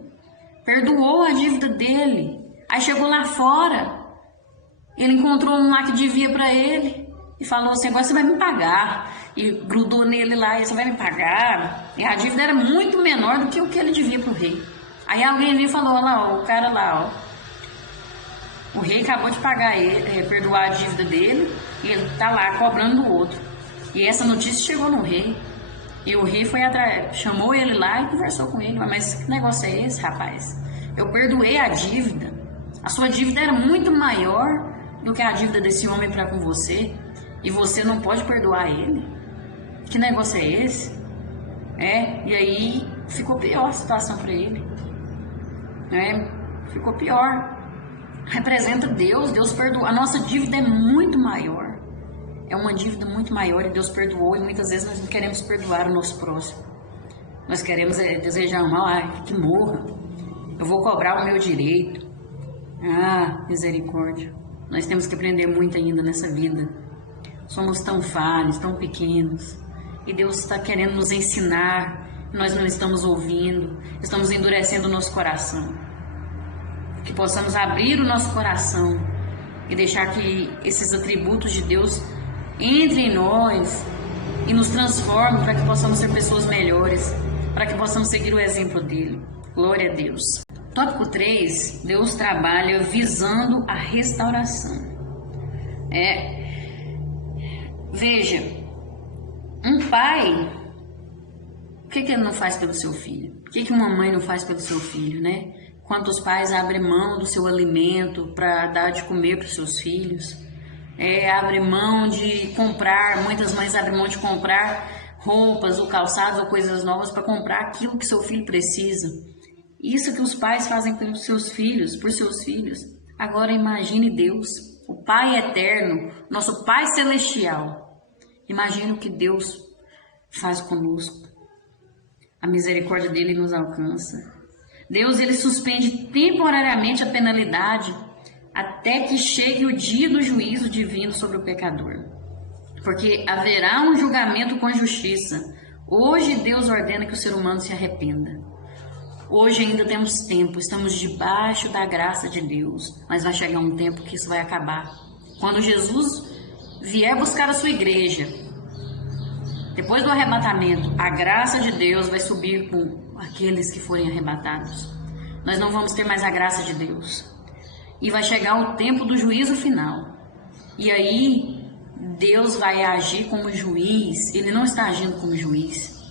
Perdoou a dívida dele. Aí chegou lá fora. Ele encontrou um lá que devia para ele. E falou assim, agora você vai me pagar. E grudou nele lá, e você vai me pagar. E a dívida era muito menor do que o que ele devia para o rei. Aí alguém veio e falou, olha lá, ó, o cara lá, ó. O rei acabou de pagar ele, perdoar a dívida dele. E ele tá lá cobrando do outro. E essa notícia chegou no rei. E o rei foi atrás, chamou ele lá e conversou com ele. Mas que negócio é esse, rapaz? Eu perdoei a dívida. A sua dívida era muito maior do que a dívida desse homem para com você. E você não pode perdoar ele? Que negócio é esse? E aí ficou pior a situação para ele. Ficou pior. Representa Deus. Deus perdoa. A nossa dívida é muito maior. É uma dívida muito maior e Deus perdoou, e muitas vezes nós não queremos perdoar o nosso próximo. Nós queremos desejar o mal, que morra. Eu vou cobrar o meu direito. Ah, misericórdia. Nós temos que aprender muito ainda nessa vida. Somos tão falhos, tão pequenos. E Deus está querendo nos ensinar. Nós não estamos ouvindo. Estamos endurecendo o nosso coração. Que possamos abrir o nosso coração e deixar que esses atributos de Deus entre em nós e nos transforme para que possamos ser pessoas melhores, para que possamos seguir o exemplo dele. Glória a Deus. Tópico 3, Deus trabalha visando a restauração. Veja, um pai, o que ele não faz pelo seu filho? O que uma mãe não faz pelo seu filho, né? Quantos pais abrem mão do seu alimento para dar de comer para os seus filhos? Abre mão de comprar, muitas mães abrem mão de comprar roupas ou calçados ou coisas novas para comprar aquilo que seu filho precisa. Isso que os pais fazem pelos seus filhos, por seus filhos. Agora imagine Deus, o Pai eterno, nosso Pai celestial. Imagine o que Deus faz conosco. A misericórdia dele nos alcança. Deus, ele suspende temporariamente a penalidade até que chegue o dia do juízo divino sobre o pecador. Porque haverá um julgamento com justiça. Hoje Deus ordena que o ser humano se arrependa. Hoje ainda temos tempo, estamos debaixo da graça de Deus. Mas vai chegar um tempo que isso vai acabar. Quando Jesus vier buscar a sua igreja, depois do arrebatamento, a graça de Deus vai subir com aqueles que forem arrebatados. Nós não vamos ter mais a graça de Deus. E vai chegar o tempo do juízo final. E aí, Deus vai agir como juiz. Ele não está agindo como juiz.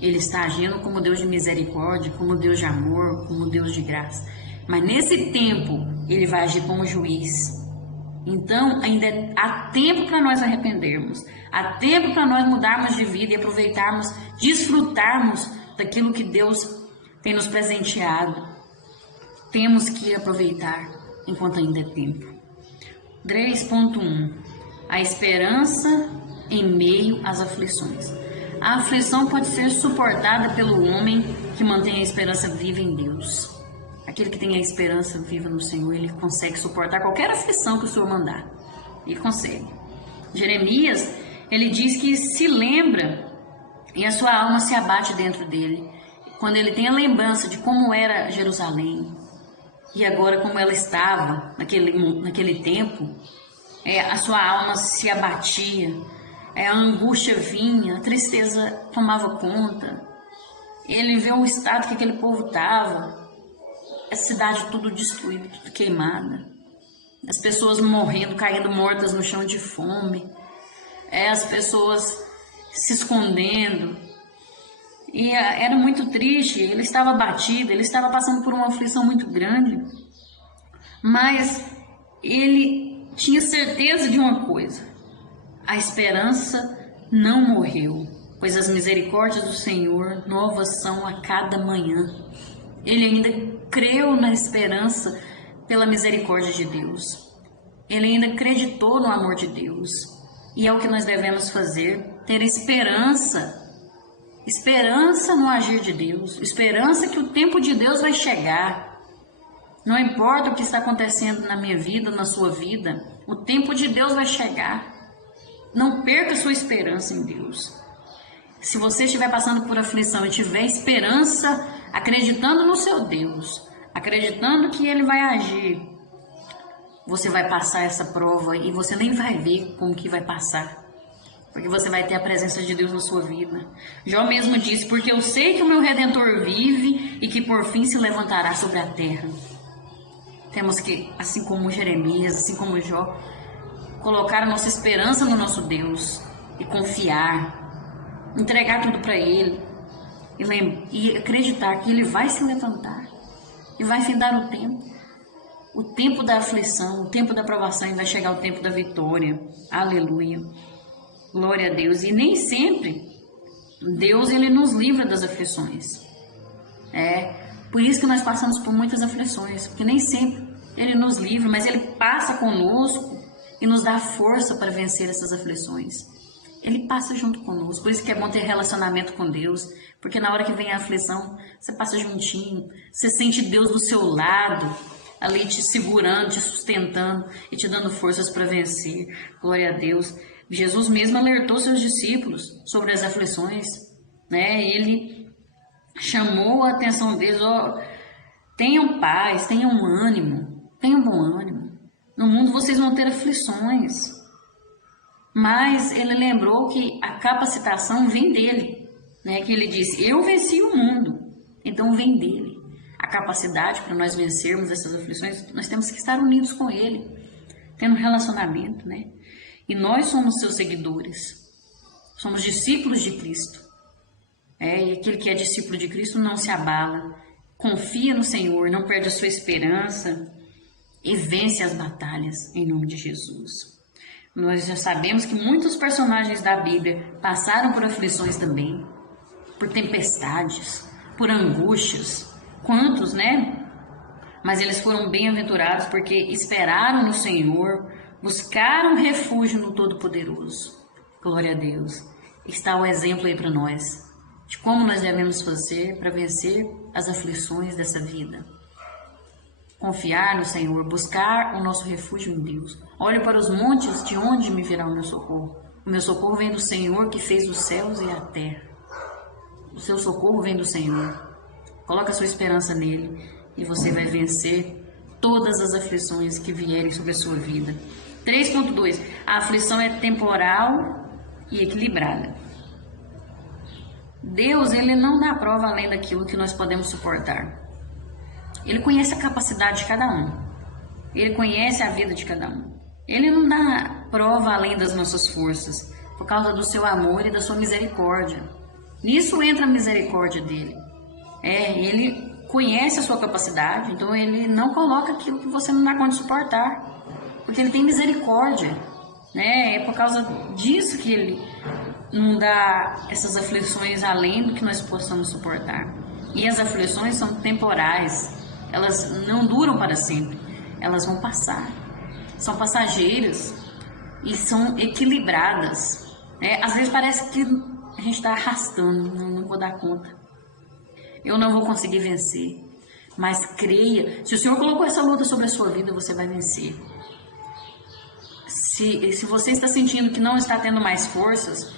Ele está agindo como Deus de misericórdia, como Deus de amor, como Deus de graça. Mas nesse tempo, Ele vai agir como juiz. Então, ainda há tempo para nós arrependermos. Há tempo para nós mudarmos de vida e aproveitarmos, desfrutarmos daquilo que Deus tem nos presenteado. Temos que aproveitar enquanto ainda é tempo. 3.1. A esperança em meio às aflições. A aflição pode ser suportada pelo homem que mantém a esperança viva em Deus. Aquele que tem a esperança viva no Senhor, ele consegue suportar qualquer aflição que o Senhor mandar. Ele consegue. Jeremias, ele diz que se lembra e a sua alma se abate dentro dele. Quando ele tem a lembrança de como era Jerusalém e agora como ela estava naquele tempo, a sua alma se abatia, a angústia vinha, a tristeza tomava conta. Ele vê o estado que aquele povo estava, a cidade tudo destruída, tudo queimada, as pessoas morrendo, caindo mortas no chão de fome, as pessoas se escondendo. E era muito triste, ele estava abatido, ele estava passando por uma aflição muito grande, mas ele tinha certeza de uma coisa: a esperança não morreu, pois as misericórdias do Senhor novas são a cada manhã. Ele ainda creu na esperança pela misericórdia de Deus. Ele ainda acreditou no amor de Deus. E é o que nós devemos fazer, ter esperança. Esperança no agir de Deus. Esperança que o tempo de Deus vai chegar. Não importa o que está acontecendo na minha vida, na sua vida, o tempo de Deus vai chegar. Não perca sua esperança em Deus. Se você estiver passando por aflição e tiver esperança, acreditando no seu Deus, acreditando que Ele vai agir, você vai passar essa prova e você nem vai ver como que vai passar, porque você vai ter a presença de Deus na sua vida. Jó mesmo disse: porque eu sei que o meu Redentor vive e que por fim se levantará sobre a terra. Temos que, assim como Jeremias, assim como Jó, colocar a nossa esperança no nosso Deus e confiar, entregar tudo para Ele e acreditar que Ele vai se levantar e vai findar o tempo da aflição, o tempo da provação, e vai chegar o tempo da vitória. Aleluia, glória a Deus. E nem sempre Deus, Ele nos livra das aflições. Por isso que nós passamos por muitas aflições, porque nem sempre Ele nos livra, mas Ele passa conosco e nos dá força para vencer essas aflições. Ele passa junto conosco. Por isso que é bom ter relacionamento com Deus, porque na hora que vem a aflição, você passa juntinho, você sente Deus do seu lado, ali te segurando, te sustentando e te dando forças para vencer. Glória a Deus. Jesus mesmo alertou seus discípulos sobre as aflições, Ele chamou a atenção deles: tenham paz, tenham ânimo, tenham bom ânimo. No mundo vocês vão ter aflições. Mas ele lembrou que a capacitação vem dele, que ele disse: eu venci o mundo, então vem dele. A capacidade para nós vencermos essas aflições, nós temos que estar unidos com ele, tendo um relacionamento, E nós somos seus seguidores, somos discípulos de Cristo. E aquele que é discípulo de Cristo não se abala, confia no Senhor, não perde a sua esperança e vence as batalhas em nome de Jesus. Nós já sabemos que muitos personagens da Bíblia passaram por aflições também, por tempestades, por angústias. Quantos, Mas eles foram bem-aventurados porque esperaram no Senhor, buscaram refúgio no Todo-Poderoso. Glória a Deus. Está o exemplo aí para nós, de como nós devemos fazer para vencer as aflições dessa vida. Confiar no Senhor, buscar o nosso refúgio em Deus. Olhe para os montes, de onde me virá o meu socorro? O meu socorro vem do Senhor que fez os céus e a terra. O seu socorro vem do Senhor. Coloque a sua esperança nele e você vai vencer todas as aflições que vierem sobre a sua vida. 3.2. A aflição é temporal e equilibrada. Deus, Ele não dá prova além daquilo que nós podemos suportar. Ele conhece a capacidade de cada um. Ele conhece a vida de cada um. Ele não dá prova além das nossas forças, por causa do seu amor e da sua misericórdia. Nisso entra a misericórdia dele. Ele conhece a sua capacidade, então ele não coloca aquilo que você não dá conta de suportar, porque ele tem misericórdia. É por causa disso que ele não dá essas aflições além do que nós possamos suportar. E as aflições são temporais. Elas não duram para sempre, elas vão passar, são passageiras e são equilibradas. Às vezes parece que a gente está arrastando, não vou dar conta, eu não vou conseguir vencer, Mas creia, se o Senhor colocou essa luta sobre a sua vida, você vai vencer. Se você está sentindo que não está tendo mais forças,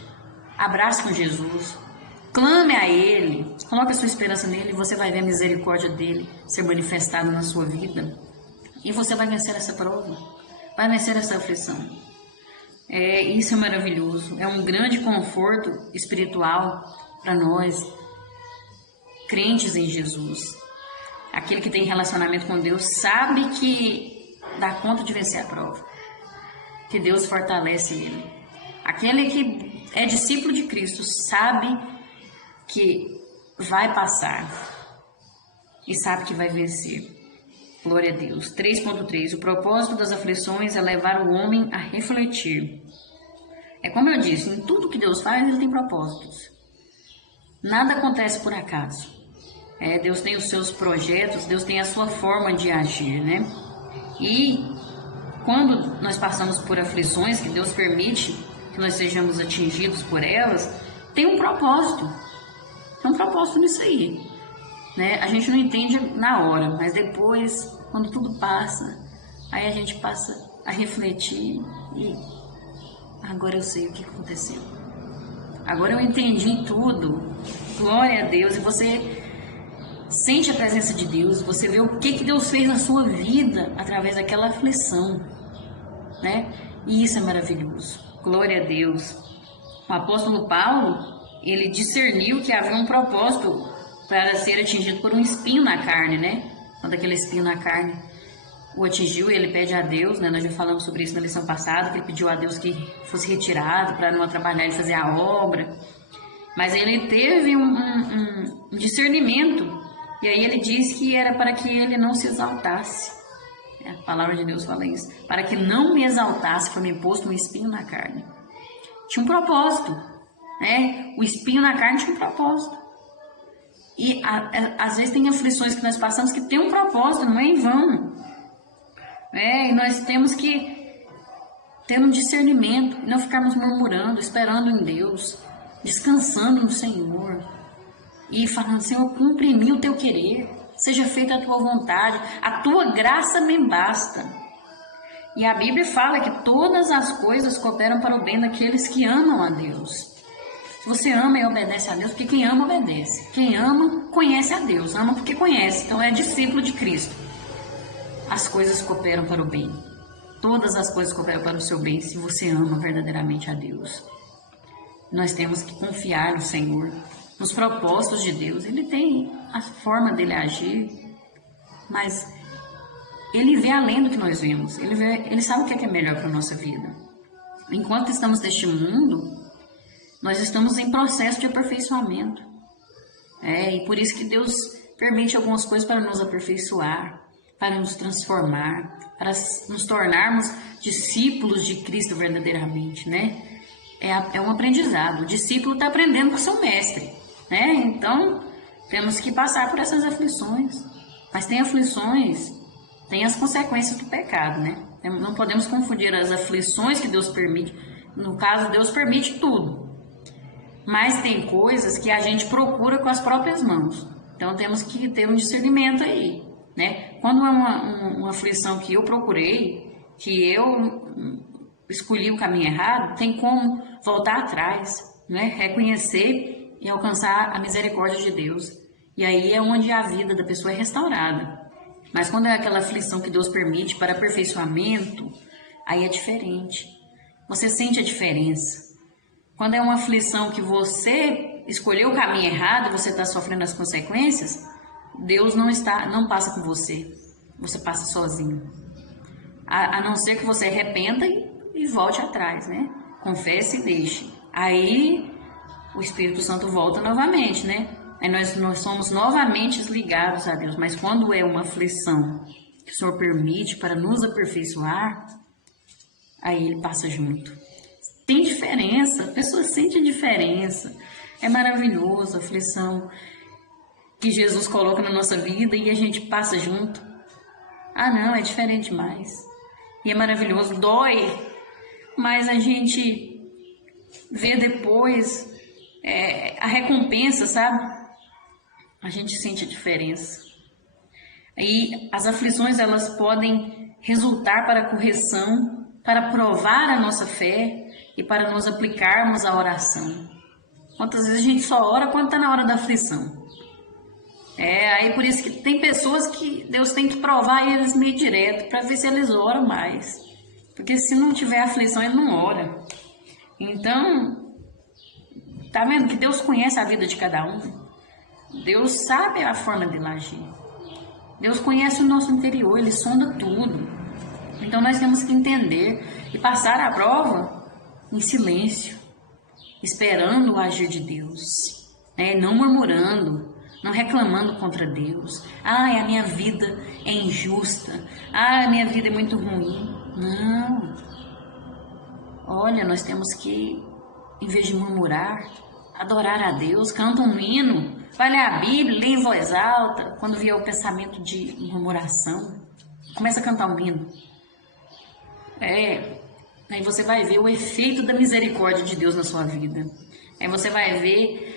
abrace com Jesus. Clame a Ele, coloque a sua esperança nele e você vai ver a misericórdia dele ser manifestada na sua vida. E você vai vencer essa prova, vai vencer essa aflição. Isso é maravilhoso, é um grande conforto espiritual para nós, crentes em Jesus. Aquele que tem relacionamento com Deus sabe que dá conta de vencer a prova, que Deus fortalece ele. Aquele que é discípulo de Cristo sabe que vai passar e sabe que vai vencer. Glória a Deus. 3.3. O propósito das aflições é levar o homem a refletir. É como eu disse, em tudo que Deus faz, Ele tem propósitos. Nada acontece por acaso. Deus tem os seus projetos, Deus tem a sua forma de agir, né? E quando nós passamos por aflições, que Deus permite que nós sejamos atingidos por elas, tem um propósito. Tem um propósito nisso aí. Né? A gente não entende na hora, mas depois, quando tudo passa, aí a gente passa a refletir e agora eu sei o que aconteceu. Agora eu entendi tudo. Glória a Deus. E você sente a presença de Deus, você vê o que Deus fez na sua vida através daquela aflição, né? E isso é maravilhoso. Glória a Deus. O apóstolo Paulo, ele discerniu que havia um propósito para ser atingido por um espinho na carne, né? Quando aquele espinho na carne o atingiu, ele pede a Deus, né? Nós já falamos sobre isso na lição passada, que ele pediu a Deus que fosse retirado para não atrapalhar ele fazer a obra. Mas ele teve um discernimento, e aí ele diz que era para que ele não se exaltasse. A palavra de Deus fala isso. Para que não me exaltasse, foi me posto um espinho na carne. Tinha um propósito, né? O espinho na carne tinha um propósito. E às vezes tem aflições que nós passamos que tem um propósito, não é em vão. E nós temos que ter um discernimento, e não ficarmos murmurando, esperando em Deus, descansando no Senhor e falando: Senhor, cumpre em mim o teu querer, seja feita a tua vontade, a tua graça me basta. E a Bíblia fala que todas as coisas cooperam para o bem daqueles que amam a Deus. Se você ama e obedece a Deus, porque quem ama obedece. Quem ama conhece a Deus, ama porque conhece, então é discípulo de Cristo. As coisas cooperam para o bem. Todas as coisas cooperam para o seu bem se você ama verdadeiramente a Deus. Nós temos que confiar no Senhor, nos propósitos de Deus. Ele tem a forma dele agir, mas ele vê além do que nós vemos. Ele sabe o que é melhor para a nossa vida. Enquanto estamos neste mundo, nós estamos em processo de aperfeiçoamento. E por isso que Deus permite algumas coisas para nos aperfeiçoar, para nos transformar, para nos tornarmos discípulos de Cristo verdadeiramente, né? É um aprendizado. O discípulo está aprendendo com o seu mestre, né? Então, temos que passar por essas aflições. Mas tem aflições, tem as consequências do pecado, né? Não podemos confundir as aflições que Deus permite. No caso, Deus permite tudo. Mas tem coisas que a gente procura com as próprias mãos. Então, temos que ter um discernimento aí, né? Quando é uma aflição que eu procurei, que eu escolhi o caminho errado, tem como voltar atrás, né? Reconhecer e alcançar a misericórdia de Deus. E aí é onde a vida da pessoa é restaurada. Mas quando é aquela aflição que Deus permite para aperfeiçoamento, aí é diferente. Você sente a diferença. Quando é uma aflição que você escolheu o caminho errado, você está sofrendo as consequências, Deus não passa com você. Você passa sozinho. A não ser que você arrependa e volte atrás, né? Confesse e deixe. Aí o Espírito Santo volta novamente, né? Aí nós somos novamente ligados a Deus. Mas quando é uma aflição que o Senhor permite para nos aperfeiçoar, aí Ele passa junto. Tem diferença, a pessoa sente a diferença. É maravilhoso a aflição que Jesus coloca na nossa vida e a gente passa junto. Ah, não, é diferente demais. E é maravilhoso, dói, mas a gente vê depois a recompensa, sabe? A gente sente a diferença. E as aflições, elas podem resultar para a correção, para provar a nossa fé e para nos aplicarmos à oração. Quantas vezes a gente só ora quando está na hora da aflição? Aí por isso que tem pessoas que Deus tem que provar eles meio direto para ver se eles oram mais. Porque se não tiver aflição, ele não ora. Então, tá vendo que Deus conhece a vida de cada um? Deus sabe a forma dele agir. Deus conhece o nosso interior, Ele sonda tudo. Então nós temos que entender e passar a prova em silêncio, esperando o agir de Deus, não murmurando, não reclamando contra Deus. A minha vida é injusta. A minha vida é muito ruim. Não. Olha, nós temos que, em vez de murmurar, adorar a Deus, canta um hino, vai ler a Bíblia, lê em voz alta. Quando vier o pensamento de murmuração, começa a cantar um hino. Aí você vai ver o efeito da misericórdia de Deus na sua vida. Aí você vai ver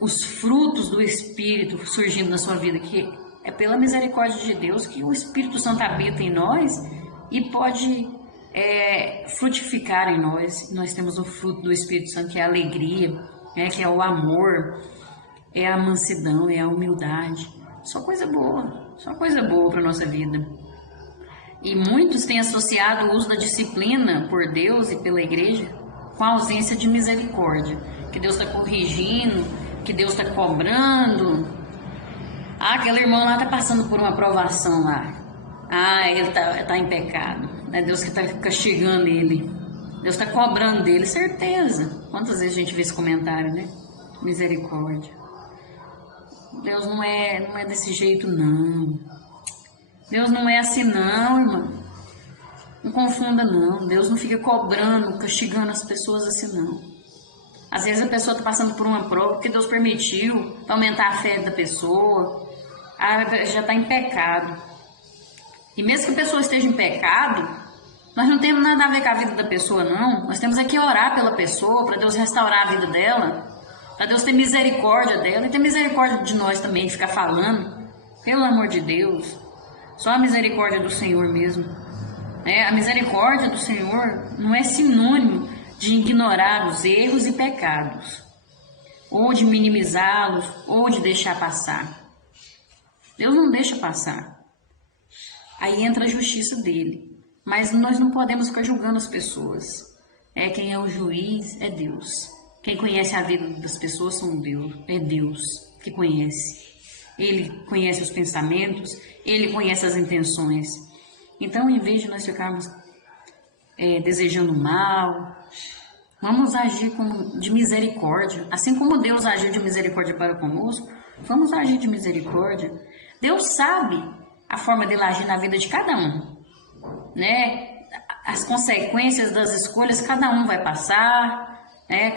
os frutos do Espírito surgindo na sua vida, que é pela misericórdia de Deus que o Espírito Santo habita em nós e pode frutificar em nós. Nós temos o fruto do Espírito Santo, que é a alegria, que é o amor, é a mansidão, é a humildade. Só coisa boa para a nossa vida. E muitos têm associado o uso da disciplina por Deus e pela igreja com a ausência de misericórdia, que Deus está corrigindo, que Deus está cobrando. Aquele irmão lá está passando por uma provação lá. Ele tá em pecado. É Deus que está castigando ele. Deus está cobrando dele, certeza. Quantas vezes a gente vê esse comentário, né? Misericórdia. Deus não é desse jeito, não. Deus não é assim, não, irmão. Não confunda, não. Deus não fica cobrando, castigando as pessoas assim, não. Às vezes a pessoa está passando por uma prova que Deus permitiu para aumentar a fé da pessoa. Já está em pecado. E mesmo que a pessoa esteja em pecado, nós não temos nada a ver com a vida da pessoa, não. Nós temos aqui orar pela pessoa, para Deus restaurar a vida dela, para Deus ter misericórdia dela e ter misericórdia de nós também, de ficar falando. Pelo amor de Deus, só a misericórdia do Senhor mesmo. A misericórdia do Senhor não é sinônimo de ignorar os erros e pecados, ou de minimizá-los, ou de deixar passar. Deus não deixa passar. Aí entra a justiça dele. Mas nós não podemos ficar julgando as pessoas. Quem é o juiz é Deus. Quem conhece a vida das pessoas é Deus que conhece. Ele conhece os pensamentos, Ele conhece as intenções. Então, em vez de nós ficarmos desejando mal, vamos agir de misericórdia. Assim como Deus agiu de misericórdia para conosco, vamos agir de misericórdia. Deus sabe a forma dele agir na vida de cada um. As consequências das escolhas cada um vai passar,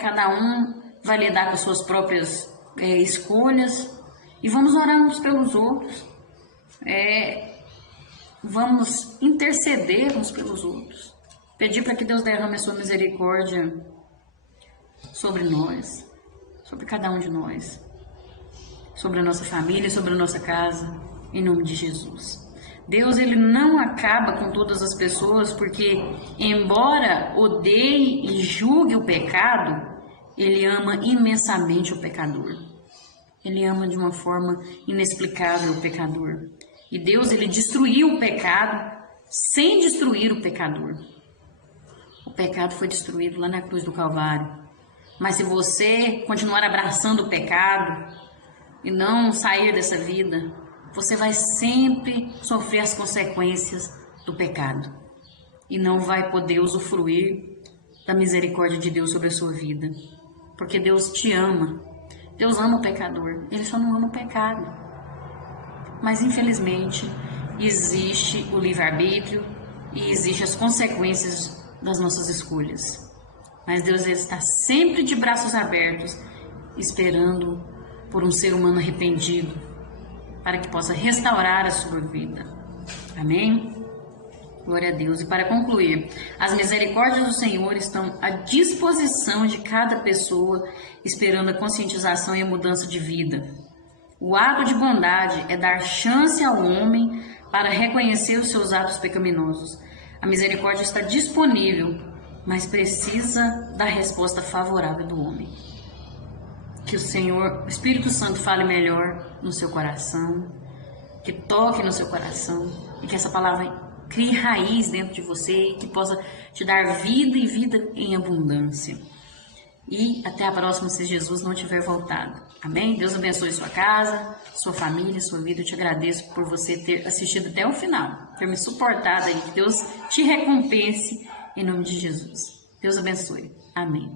cada um vai lidar com as suas próprias escolhas, e vamos orar uns pelos outros, vamos interceder uns pelos outros, pedir para que Deus derrame a sua misericórdia sobre nós, sobre cada um de nós, sobre a nossa família, sobre a nossa casa, em nome de Jesus. Deus, Ele não acaba com todas as pessoas, porque embora odeie e julgue o pecado, Ele ama imensamente o pecador. Ele ama de uma forma inexplicável o pecador. E Deus, Ele destruiu o pecado sem destruir o pecador. O pecado foi destruído lá na cruz do Calvário. Mas se você continuar abraçando o pecado e não sair dessa vida, você vai sempre sofrer as consequências do pecado e não vai poder usufruir da misericórdia de Deus sobre a sua vida, porque Deus te ama. Deus ama o pecador, Ele só não ama o pecado. Mas infelizmente existe o livre-arbítrio e existem as consequências das nossas escolhas. Mas Deus está sempre de braços abertos, esperando por um ser humano arrependido, para que possa restaurar a sua vida. Amém? Glória a Deus. E para concluir, as misericórdias do Senhor estão à disposição de cada pessoa, esperando a conscientização e a mudança de vida. O ato de bondade é dar chance ao homem para reconhecer os seus atos pecaminosos. A misericórdia está disponível, mas precisa da resposta favorável do homem. Que o Senhor, o Espírito Santo, fale melhor no seu coração, que toque no seu coração e que essa palavra crie raiz dentro de você e que possa te dar vida e vida em abundância. E até a próxima, se Jesus não tiver voltado. Amém? Deus abençoe sua casa, sua família, sua vida. Eu te agradeço por você ter assistido até o final, ter me suportado aí. Que Deus te recompense em nome de Jesus. Deus abençoe. Amém.